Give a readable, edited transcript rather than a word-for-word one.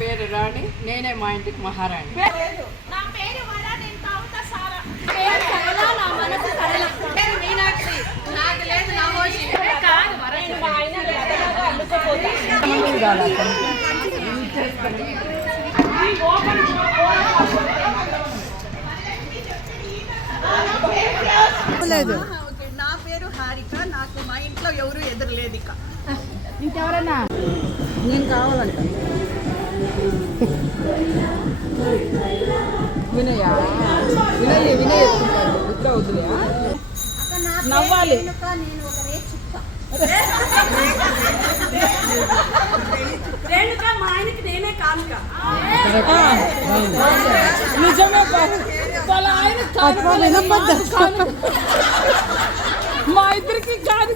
పేరు రాణి, నేనే మా ఇంటికి మహారాణి. నా పేరు వర, నేను కవిత సారా. పేరు సరళ, నా మనసు సరళ. పేరు మీనాక్షి, నాకు లేదు నా మోషి. కాదు వర, నేను మా ఆయన లేదనగా అల్లుకోపోతా. లేదు. నా పేరు హారిక, నాకు మా ఇంట్లో ఎవరు ఎదురులేదు ఇక. ఇంకెవరన్నా నేను కావాలంట. వినయ వినయ్ వినయ్ ఇట్లా వద్దులే, నవ్వాలి. రేణుక మా ఆయనకి నేనే కానుక. నిజమే, వాళ్ళ ఆయన వినపడ్డా మా ఇద్దరికి కాదు.